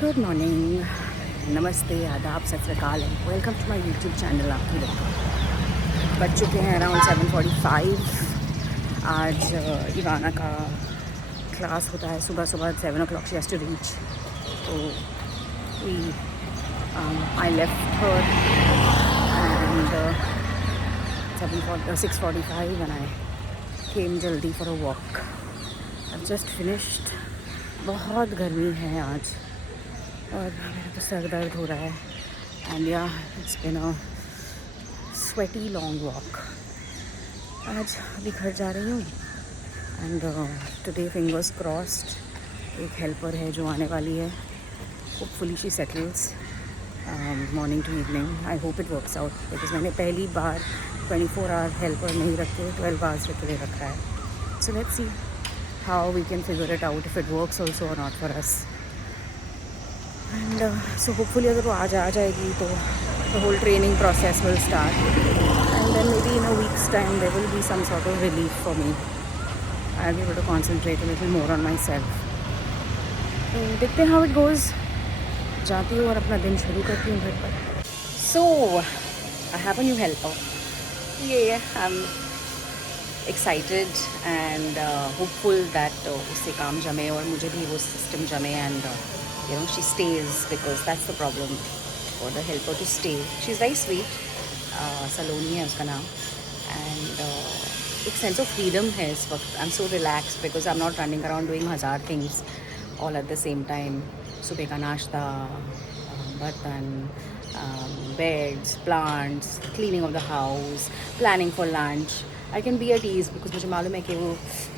Good morning, नमस्ते, आदाब, Sat Shri Akal and welcome to my YouTube channel. आपकी लोग बज चुके हैं अराउंड 7:45। आज इवाना का क्लास होता है सुबह सुबह 7 o'clock she has to reach. तो we I left her and 6:45 and I came जल्दी for a walk. I just finished. बहुत गर्मी है आज और मेरा तो सर दर्द हो रहा है and yeah it's been a sweaty long walk. आज अभी घर जा रही हूँ एंड टुडे फिंगर्स क्रॉस्ड एक हेल्पर है जो आने वाली है। Hopefully she settles morning to evening. I hope it works out because मैंने पहली बार 24 आवर हेल्पर नहीं रख के 12 आवर्स के लिए रखा है। So let's see how we can figure it out if it works also और not for us. And so hopefully अगर वो आज आ जाएगी तो the whole training process will start and then maybe in a week's time there will be some sort of relief for me. I will be able to concentrate a little more on myself. तो देखते हैं how it goes. जाती हूँ और अपना दिन शुरू करती हूँ घर पर। So I have a new helper. Yeah I am excited and hopeful that उससे काम जमे और मुझे भी वो सिस्टम जमे and you know she stays because that's the problem for the helper to stay. She's very sweet. Saloni है उसका नाम and एक sense of freedom है इस वक्त. I'm so relaxed because I'm not running around doing 1000 things all at the same time. सुबह का नाश्ता, बर्तन, beds, plants, cleaning of the house, planning for lunch. I can be at ease because मुझे मालूम है कि वो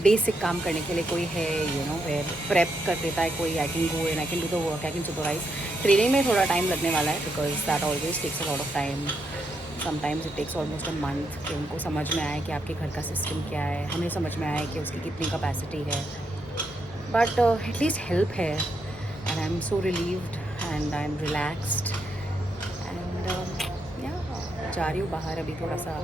बेसिक काम करने के लिए कोई है, यू नो, वेयर प्रेप कर देता है कोई। I can go and I can do the work, I can supervise. Training में थोड़ा टाइम लगने वाला है because that always takes a lot of time. Sometimes it takes almost a month कि उनको समझ में आए कि आपके घर का सिस्टम क्या है, हमें समझ में आए कि उसकी कितनी कैपेसिटी है। बट एटलीस्ट हेल्प है and I am so relieved and I am relaxed and जा रही हूँ बाहर। अभी थोड़ा सा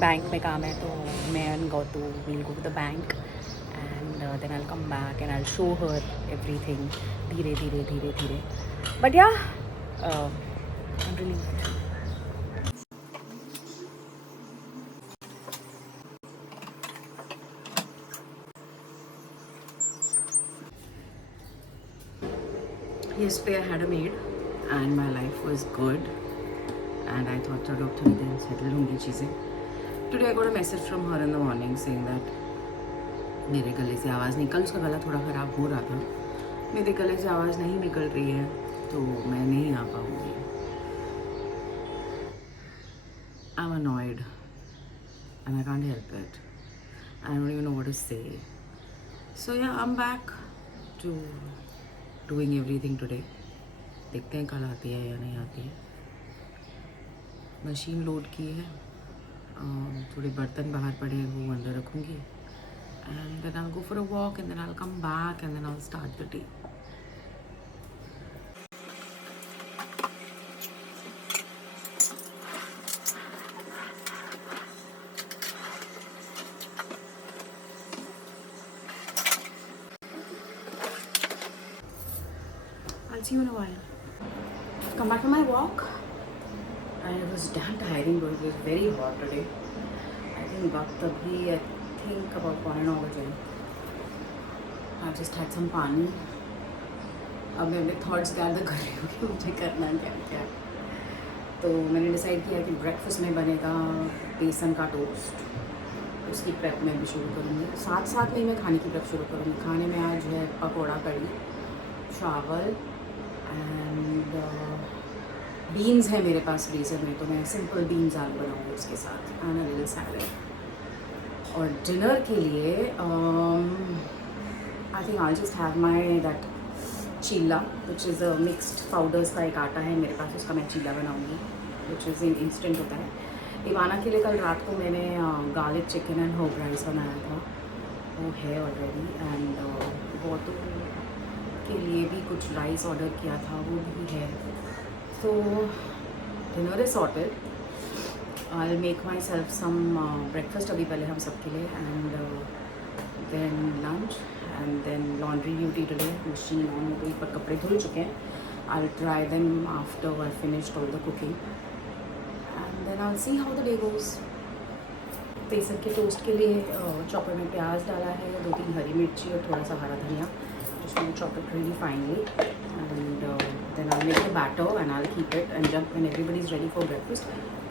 बैंक में काम है तो मैं and Gautu will go to the bank and then I come back and I show her everything धीरे धीरे धीरे धीरे। But yeah I am relieved. Yesterday I had a maid and my life was good and I thought चलो अब थोड़ी देर settle होंगी चीज़ें। Today I got a message from her in the morning saying that मेरे गले से आवाज़ निकल, उसका गला थोड़ा ख़राब हो रहा था, मेरे गले से आवाज़ नहीं निकल रही है तो मैं नहीं आ पाऊँगी। I'm annoyed and I can't help it. I don't even know what to say. So yeah, I'm back to doing everything today. देखते हैं कल आती है या नहीं आती है। मशीन लोड की है, थोड़े बर्तन बाहर पड़े हैं वो अंदर रखूँगी and then I will go for a walk and then I will come back and then I will start the day. I'll see you in a while. Come back from my walk. And it was damn tiring, but it was very hot today. I think वक्त अभी I think about 1:30 बजे। I just had some पानी। अब मैं अपने thoughts gather कर रही हूँ कि मुझे करना क्या क्या। तो मैंने डिसाइड किया कि ब्रेकफास्ट में बनेगा बेसन का टोस्ट, उसकी प्रेप मैं भी शुरू करूँगी। साथ साथ में मैं खाने की प्रेप शुरू करूँगी। खाने में आज है पकौड़ा, कड़ी, चावल एंड बीन्स है मेरे पास फ्रीज़र में, तो मैं सिंपल बीन्स आलू बनाऊँगी उसके साथ एंड अ लिटिल सैलेड। और डिनर के लिए I think I just have my that cheela which is a mixed powders का एक आटा है मेरे पास, उसका मैं चीला बनाऊँगी विच इज़ इंस्टेंट होता है। इवाना के लिए कल रात को मैंने garlic chicken and herb rice बनाया था, वो है ऑलरेडी एंड बहुत के लिए भी कुछ राइस ऑर्डर किया था, वो भी है। So dinner is sorted. I'll make myself some breakfast अभी पहले हम सब के लिए and then lunch and then laundry duty today. Machine on हो गई पर कपड़े धुल चुके हैं I'll try them after I've finished all the cooking, and then I'll see how the day goes. बेसन के टोस्ट के लिए चॉपर में प्याज डाला है, 2-3 हरी मिर्ची और थोड़ा सा हरा धनिया, जिसमें chop it really finely, and then I'll make the batter and I'll keep it, and जब when everybody is ready for breakfast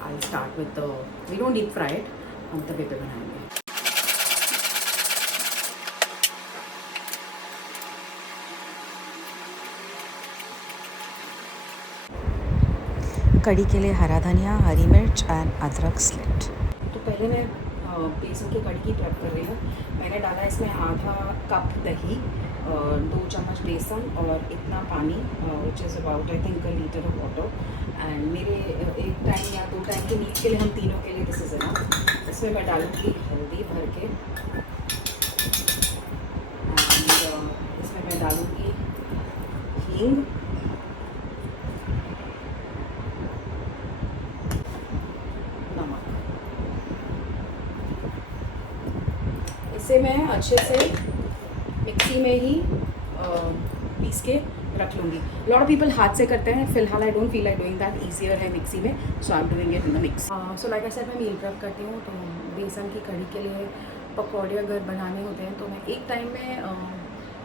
I'll start with the, we don't deep fry it, हम तवे पे बनाएंगे. कड़ी के लिए हरा धनिया, हरी मिर्च एंड अदरक स्लिट. तो पहले मैं बेसन की कड़ी की प्रेप कर रही हूँ. मैंने डाला इसमें आधा कप दही, 2 चम्मच बेसन और इतना पानी, which is about I think 1 litre of water. And मेरे 1 टाइम या 2 टाइम के नीड के लिए, हम तीनों के लिए दिस इज़ इनफ. इसमें मैं डालूँगी हल्दी भर के, एंड इसमें मैं डालूँगी हींग, इसे मैं अच्छे से मिक्सी में ही पीस के रख लूँगी. लॉट ऑफ पीपल हाथ से करते हैं, फिलहाल I don't feel like doing that, easier है मिक्सी में, so I am doing it in the mix. So like I said, मैं मील प्रेप करती हूँ. तो बेसन की कड़ी के लिए पकौड़े अगर बनाने होते हैं तो मैं एक टाइम में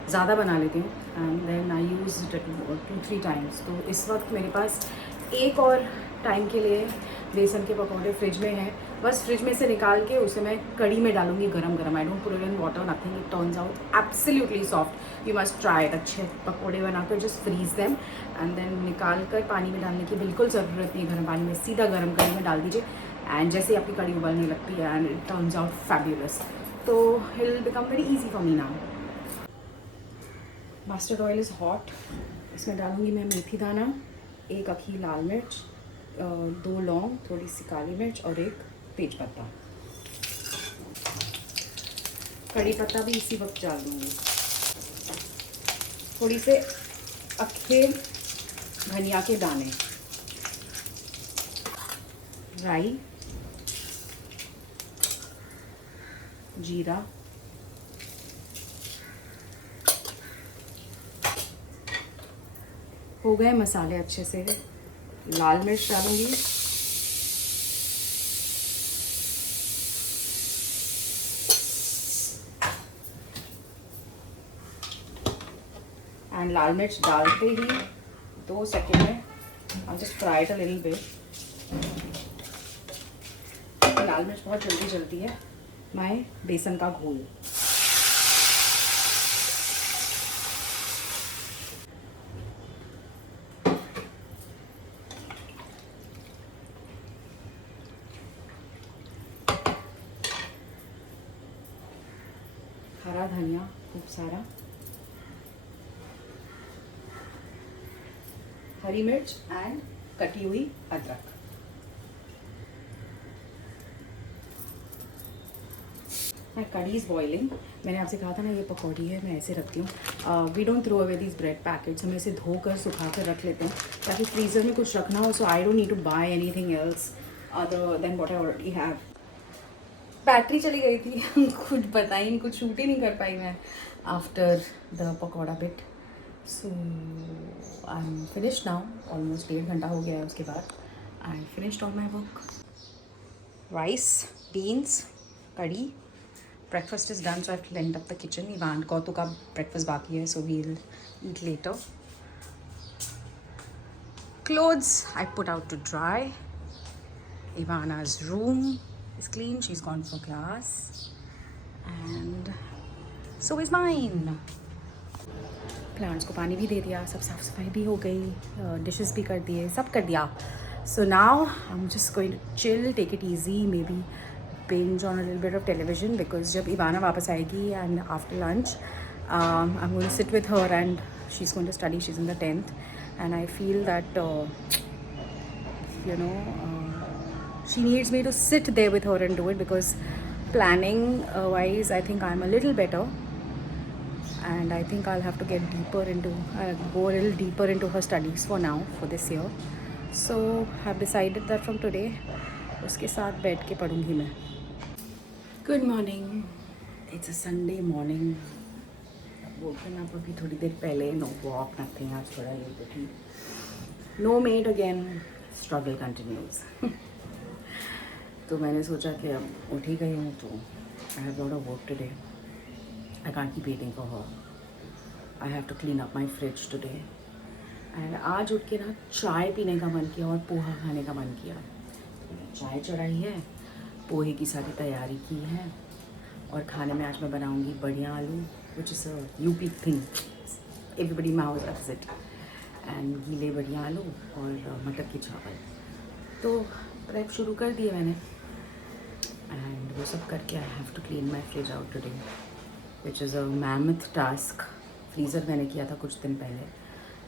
ज़्यादा बना लेती हूँ, and then I use 2-3 times. तो इस वक्त मेरे पास एक और टाइम के लिए बेसन के पकौड़े फ्रिज में हैं. बस फ्रिज में से निकाल के उसे मैं कड़ी में डालूंगी गरम गरम. I don't put it in water, nothing, it turns out absolutely soft. You must try it. अच्छे पकौड़े बनाकर just freeze them, and then निकाल कर पानी में डालने की बिल्कुल ज़रूरत नहीं है गर्म पानी में, सीधा गर्म कड़ी में डाल दीजिए, एंड जैसे आपकी कड़ी उबलने लगती है, and it turns out fabulous. तो it will become very easy for me now. Mustard oil is hot. इसमें डालूँगी मैं मेथी दाना, 1 अखी लाल मिर्च, 2 लौंग, थोड़ी सी काली मिर्च और 1 तेज पत्ता. कड़ी पत्ता भी इसी वक्त डाल दूँगी. थोड़ी से अखे धनिया के दाने, राई, जीरा, हो गए मसाले अच्छे से. लाल मिर्च डालूंगी, एंड लाल मिर्च डालते ही 2 सेकेंड में I just fry it a little bit. लाल मिर्च बहुत जल्दी जलती है. मैं बेसन का घोल, हरा धनिया खूब सारा, हरी मिर्च एंड कटी हुई अदरक. माई कड़ी इज़ बॉइलिंग. मैंने आपसे कहा था ना ये पकौड़ी है, मैं ऐसे रखती हूँ. We don't throw away these bread packets. हम इसे धोकर सुखा कर रख लेते हैं ताकि फ्रीज़र में कुछ रखना हो. So I don't need to buy anything else other than what I already have. Battery चली गई थी. कुछ पता ही नहीं, कुछ शूट ही नहीं कर पाई मैं after the pakora bit. So I M finished now. Almost 1.5 घंटा हो गया है उसके बाद. I finished all my work. Rice, beans, कड़ी. Breakfast is done, so I have cleaned up the kitchen. Ivan Kautuk ka breakfast baki hai, so we'll eat later. Clothes I put out to dry. Ivana's room is clean. She's gone for class, and so is mine. Plants को पानी भी दे दिया, सब साफ सफाई भी हो गई, dishes भी कर दिए, सब कर दिया. So now I'm just going to chill, take it easy, maybe binge on a little bit of television, because जब Ivana वापस आएगी and after lunch I'm going to sit with her and she's going to study. She's in the 10th, and I feel that she needs me to sit there with her and do it, because planning wise I think I'm a little better, and I think I'll have to get deeper into go a little deeper into her studies for now, for this year. So I've decided that from today उसके साथ बैठ के पढ़ूँगी मैं. Good morning. It's a Sunday morning. woken up अभी थोड़ी देर पहले. No walk, nothing. आज थोड़ा ये उठी. No maid again. Struggle continues. तो मैंने सोचा कि अब उठी गई हूँ तो I have a lot of work today. I can't keep waiting for her. I have to clean up my fridge today. And आज उठ के ना चाय पीने का मन किया और पोहा खाने का मन किया. चाय चढ़ाई है, पोहे की सारी तैयारी की है और खाने में आज मैं बनाऊंगी बढ़िया आलू, which is a UP thing. Everybody mouths loves it. And गीले बढ़िया आलू और मटर की चावल. तो प्रेप शुरू कर दिए मैंने. And वो सब करके I have to clean my fridge out today, which is a mammoth task. Freezer मैंने किया था कुछ दिन पहले.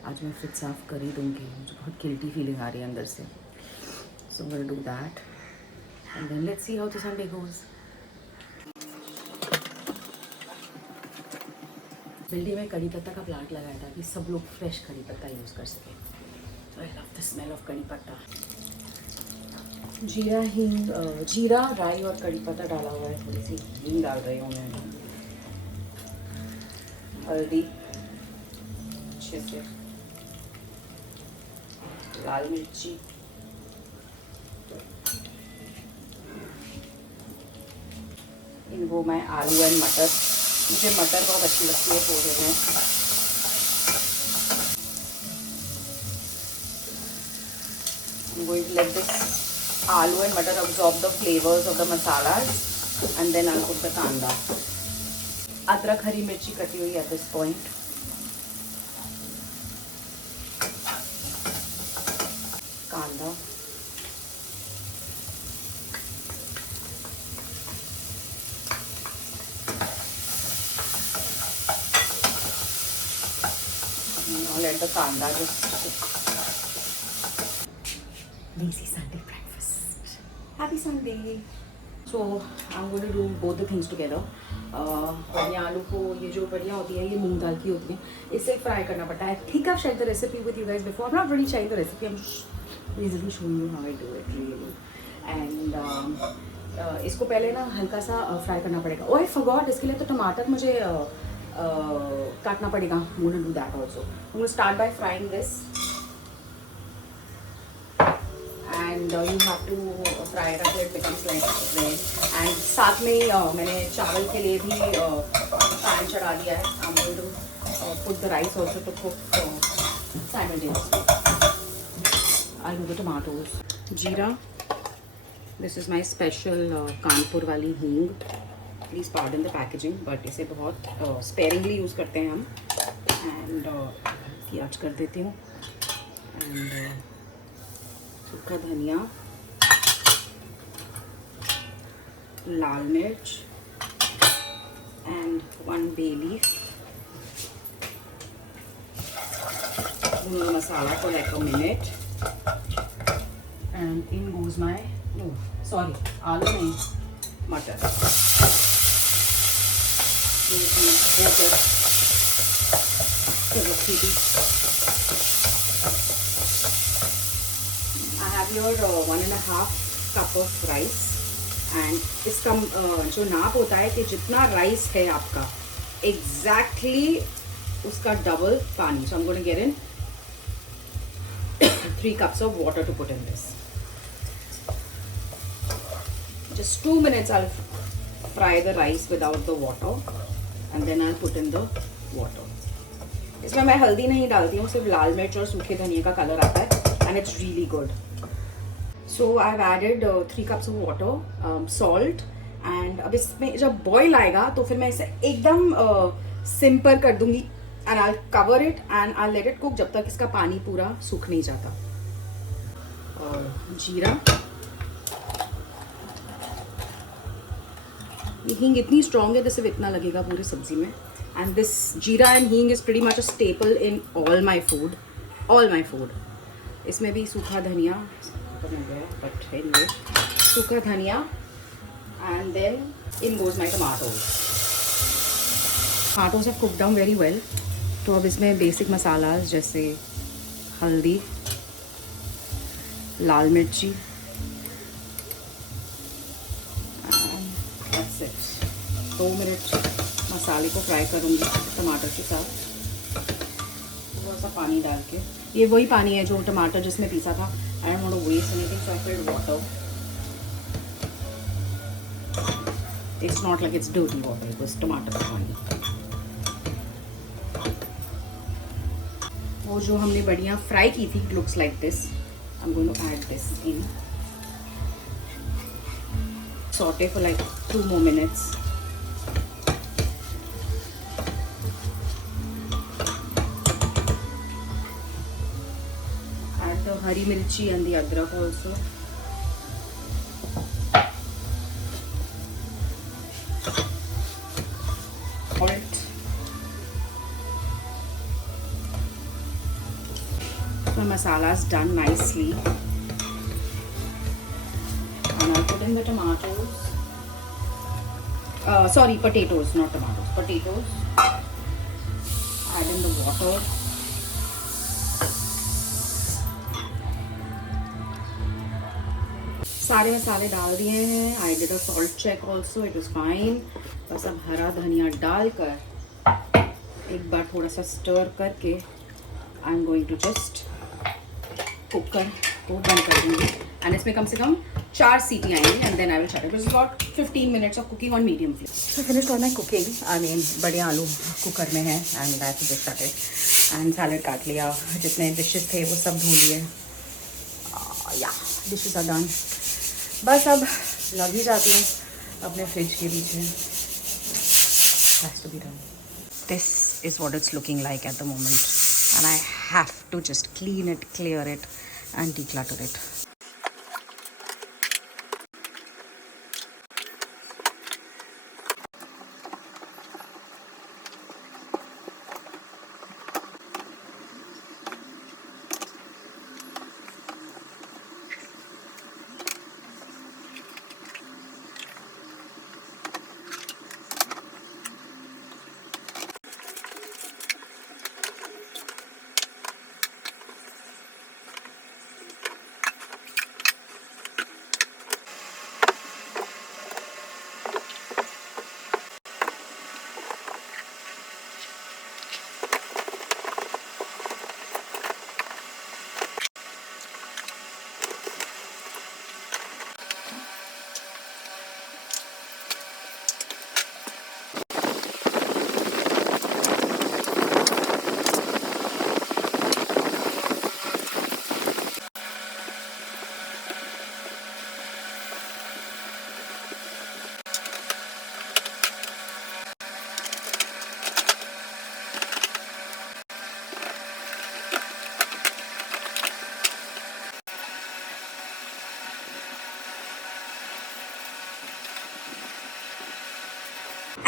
आज मैं फ्रिज साफ़ कर ही दूँगी. मुझे बहुत गिल्टी फीलिंग आ रही है अंदर से. So I'm going to do that. And then let's see how the Sunday goes. Building में कड़ी पत्ता का प्लांट लगाया था कि सब लोग फ्रेश कड़ी पत्ता यूज़ कर सकें. So I love the smell of कड़ी पत्ता. जीरा हींग, जीरा राई और कड़ी पत्ता डाला हुआ है. थोड़ी सी हींग डाल रही हूँ मैं. हल्दी अच्छे से, लाल मिर्ची, इनको मैं आलू एंड मटर. मुझे मटर बहुत अच्छी लगती है पोहे में. I'm going to let this aloo and mutton absorb the flavors of the masalas and then I'll put the kanda. अदरक हरी मिर्ची कटी हुई at this point. कांदा, I'll let the kanda just lazy Sunday breakfast. Happy Sunday. So I'm going to do both the things together. बढ़िया आलू को, ये जो बढ़िया होती है ये मूंग दाल की होती है, इसे फ्राई करना पड़ता है. I think I've shared the recipe with you guys before. I'm not really sharing the recipe. I'm easily showing you how I do it really. And इसको पहले ना हल्का सा फ्राई करना पड़ेगा. Oh I forgot, इसके लिए तो टमाटर मुझे काटना पड़ेगा. I'm going to do that also. I'm going to start by frying this. And you have to fry it until it becomes like red. And साथ में मैंने चावल के लिए भी पैन चढ़ा दिया है. I'm going to put the rice also to cook simultaneously. I'll do the tomatoes. Jeera. This is my special Kanpur वाली हींग. Please pardon the packaging, but इसे बहुत sparingly use करते हैं हम. And प्याज कर देती हूँ. And सूखा धनिया, लाल मिर्च and 1 bay leaf. Masala for like a minute. And in goes my aloo nahi, मटर. I have your 1.5 cup of rice. And इसका जो नाप होता है कि जितना राइस है आपका exactly उसका डबल पानी. So I'm going to get in 3 cups of water to put in this. Just 2 minutes I'll fry the rice without the water and then I'll put in the water. इसमें मैं हल्दी नहीं डालती हूँ, सिर्फ लाल मिर्च और सूखे धनिया का कलर आता है and it's really good. So I've added 3 cups of water, salt and अब इसमें जब boil आएगा तो फिर मैं इसे एकदम simper कर दूँगी and I'll cover it and I'll let it cook जब तक इसका पानी पूरा सूख नहीं जाता. और जीरा, ये हींग इतनी strong है तो सिर्फ इतना लगेगा पूरी सब्जी में. And this jeera and hing is pretty much a staple in all my food. इसमें भी सूखा धनिया, but anyway, सूखा धनिया, and then in goes my tomatoes. Tomatoes have cooked down very well. तो अब इसमें बेसिक मसालास जैसे हल्दी, लाल मिर्ची, and that's it. 2 मिनट मसाले को फ्राई करूँगी टमाटर के साथ, थोड़ा सा पानी डाल के। ये वही पानी है जो टमाटर जिसमें पीसा था। I don't want to waste anything, so I filled water. It's not like it's dirty water, it was टमाटर का पानी। वो जो हमने बढ़िया फ्राई की थी, it looks like this. I am going to add this in, sauté for like 2 more minutes. हरी मिर्ची and the अदरक also. Salt. So masala is done nicely. And I'll put in the tomatoes. Sorry, potatoes, not tomatoes. Potatoes. Add in the water. सारे मसाले डाल दिए हैं। I did a salt check also, it was fine. बस अब हरा धनिया डालकर एक बार थोड़ा सा स्टर करके I am going to just cooker को बंद कर दूँगी। एंड इसमें कम से कम 4 सीटी आएंगी and then I will shut it. It's about 15 minutes of cooking on medium flame. So finished all my cooking. I mean बड़े आलू कुकर में है and I have to just shut it. And salad काट लिया, जितने dishes थे वो सब धो लिए। या डिशेस आर डन। बस अब लग ही जाती हूँ अपने फ्रिज के पीछे। Has to be done. This is what it's looking like at the moment, and I have to just clean it, clear it, and declutter it.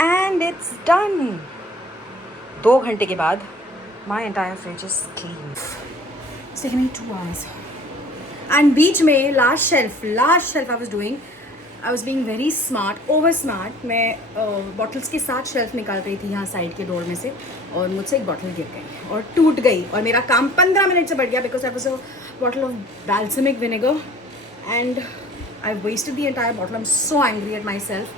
And it's done. 2 घंटे के बाद my entire fridge is clean. It's taken me 2 hours. And बीच में last shelf I was doing, I was being very smart, over smart. मैं bottles के साथ shelf निकाल रही थी यहाँ साइड के डोर में से, और मुझसे एक बॉटल गिर गई और टूट गई और मेरा काम 15 मिनट से बढ़ गया because I was a bottle of balsamic vinegar and I wasted the entire bottle. I'm so angry at myself.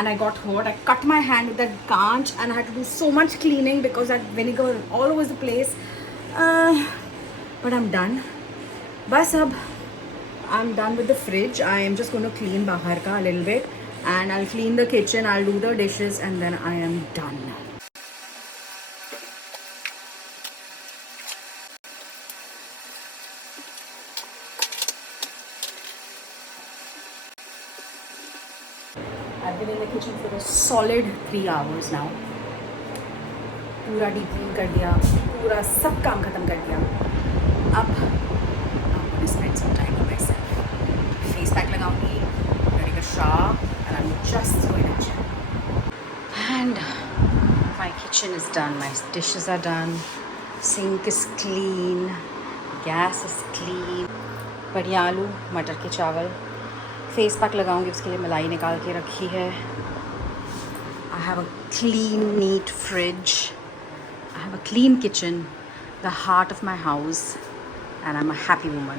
And I got hurt. I cut my hand with that ganch and I had to do so much cleaning because that vinegar all over the place. But I'm done. Bas ab I'm done with the fridge. I am just going to clean bahar ka a little bit and I'll clean the kitchen. I'll do the dishes and then I am done. I've been in the kitchen for a solid 3 hours now. पूरा deep clean कर दिया, पूरा सब काम खत्म कर दिया। अब I'm going to spend some time with myself. Face pack लगाऊंगी, getting a shower, and I'm just going to chill. And my kitchen is done. My dishes are done. Sink is clean. Gas is clean. बढ़िया आलू मटर के चावल। Face pack लगाऊंगी, उसके लिए मलाई निकाल के रखी है। I have a clean, neat fridge. I have a clean kitchen, the heart of my house, and I'm a happy woman.